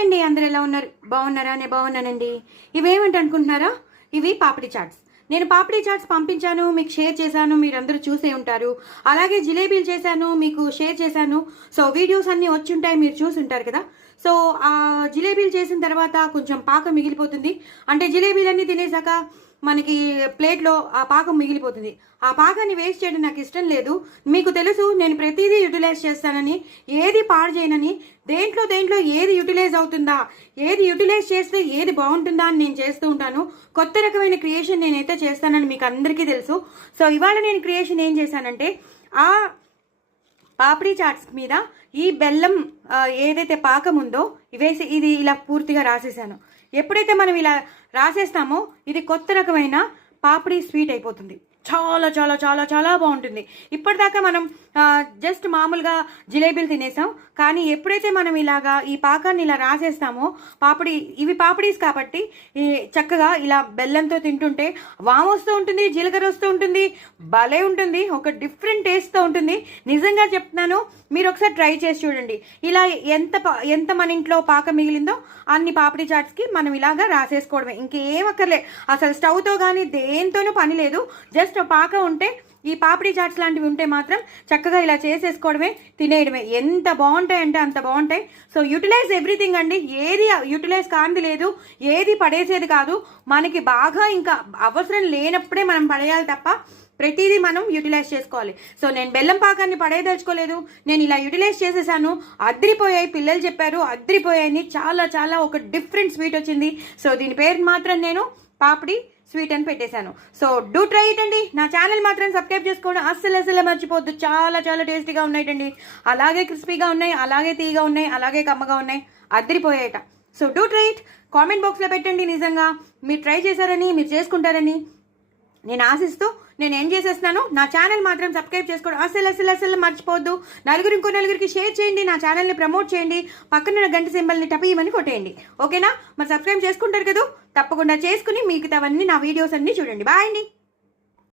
Hi అండి, అందరు ఎలా ఉన్నారు? బాగున్నారా? నేను బాగున్నానండి. ఇవేమిటి అనుకుంటున్నారా? ఇవి పాపిడి చాట్స్. నేను పాపిడి చాట్స్ పంపించాను, మీకు షేర్ చేశాను, మీరందరూ చూసే ఉంటారు. అలాగే జిలేబీలు చేశాను, మీకు షేర్ చేశాను. సో వీడియోస్ అన్నీ వచ్చి ఉంటాయి, మీరు చూసి ఉంటారు కదా. సో ఆ జిలేబీలు చేసిన తర్వాత కొంచెం పాకం మిగిలిపోతుంది. అంటే జిలేబీలన్నీ తినేసాక మనకి ప్లేట్లో ఆ పాకం మిగిలిపోతుంది. ఆ పాకాన్ని వేస్ట్ చేయడం నాకు ఇష్టం లేదు. మీకు తెలుసు, నేను ప్రతిదీ యూటిలైజ్ చేస్తానని, ఏది పాడు చేయనని. దేంట్లో ఏది యూటిలైజ్ అవుతుందా, ఏది యూటిలైజ్ చేస్తే ఏది బాగుంటుందా అని నేను చేస్తూ ఉంటాను. కొత్త రకమైన క్రియేషన్ నేనైతే చేస్తానని మీకు అందరికీ తెలుసు. సో ఇవాళ నేను క్రియేషన్ ఏం చేశానంటే, ఆ పాపిడి చాట్స్ మీద ఈ బెల్లం ఏదైతే పాకం ఉందో వేసి ఇది ఇలా పూర్తిగా రాసేసాను. ఎప్పుడైతే మనం ఇలా రాసేస్తామో ఇది కొత్త రకమైన పాపిడి స్వీట్ అయిపోతుంది. చాలా చాలా చాలా చాలా బాగుంటుంది. ఇప్పటిదాకా మనం జస్ట్ మామూలుగా జిలేబీలు తినేసాం, కానీ ఎప్పుడైతే మనం ఇలాగా ఈ పాకాన్ని ఇలా రాసేస్తామో ఇవి పాపిడీస్ కాబట్టి చక్కగా ఇలా బెల్లంతో తింటుంటే వాము వస్తూ ఉంటుంది, జీలకర్ర వస్తూ ఉంటుంది, భలే ఉంటుంది. ఒక డిఫరెంట్ టేస్ట్తో ఉంటుంది. నిజంగా చెప్తున్నాను, మీరు ఒకసారి ట్రై చేసి చూడండి. ఇలా ఎంత మన ఇంట్లో పాకం మిగిలిందో అన్ని పాపిడి చాట్స్కి మనం ఇలాగా రాసేసుకోవడమే, ఇంకేం అక్కర్లే. అసలు స్టవ్తో కానీ దేంతోనూ పని లేదు. జస్ట్ పాకం ఉంటే, ఈ పాపిడి చాట్స్ లాంటివి ఉంటే మాత్రం చక్కగా ఇలా చేసేసుకోవడమే, తినేయడమే. ఎంత బాగుంటాయి అంటే అంత బాగుంటాయి. సో యూటిలైజ్ ఎవ్రీథింగ్ అండి. ఏది యూటిలైజ్ కాంది లేదు, ఏది పడేసేది కాదు. మనకి బాగా ఇంకా అవసరం లేనప్పుడే మనం పడేయాలి తప్ప ప్రతిదీ మనం యూటిలైజ్ చేసుకోవాలి. సో నేను బెల్లం పాకాన్ని పడేదలుచుకోలేదు, నేను ఇలా యూటిలైజ్ చేసేసాను. అద్రిపోయాయి, పిల్లలు చెప్పారు అద్రిపోయాయని. చాలా చాలా ఒక డిఫరెంట్ స్వీట్ వచ్చింది. సో దీని పేరు మాత్రం నేను పాపిడి స్వీట్ అని పెట్టేశాను. సో డూ ట్రై ఇట్ అండి. నా ఛానల్ మాత్రం సబ్స్క్రైబ్ చేసుకోవడం అస్సలు మర్చిపోద్దు. చాలా చాలా టేస్టీగా ఉన్నాయండి. అలాగే క్రిస్పీగా ఉన్నాయి, అలాగే తీగా ఉన్నాయి, అలాగే కమ్మగా ఉన్నాయి, అద్రిపోయాయట. So do try it. Comment బాక్స్లో పెట్టండి. నిజంగా మీరు ట్రై చేశారని, మీరు చేసుకుంటారని నేను ఆశిస్తూ నేను ఏం చేసేస్తున్నాను, నా ఛానల్ మాత్రం సబ్స్క్రైబ్ చేసుకోవడం అస్సలు మర్చిపోవద్దు. ఇంకో నలుగురికి షేర్ చేయండి, నా ఛానల్ని ప్రమోట్ చేయండి, పక్కన గంట సింబల్ని టపీయమని కొట్టేయండి. ఓకేనా? మరి సబ్స్క్రైబ్ చేసుకుంటారు కదా, తప్పకుండా చేసుకుని మిగతావన్నీ నా వీడియోస్ అన్నీ చూడండి. బాయ్ అండి.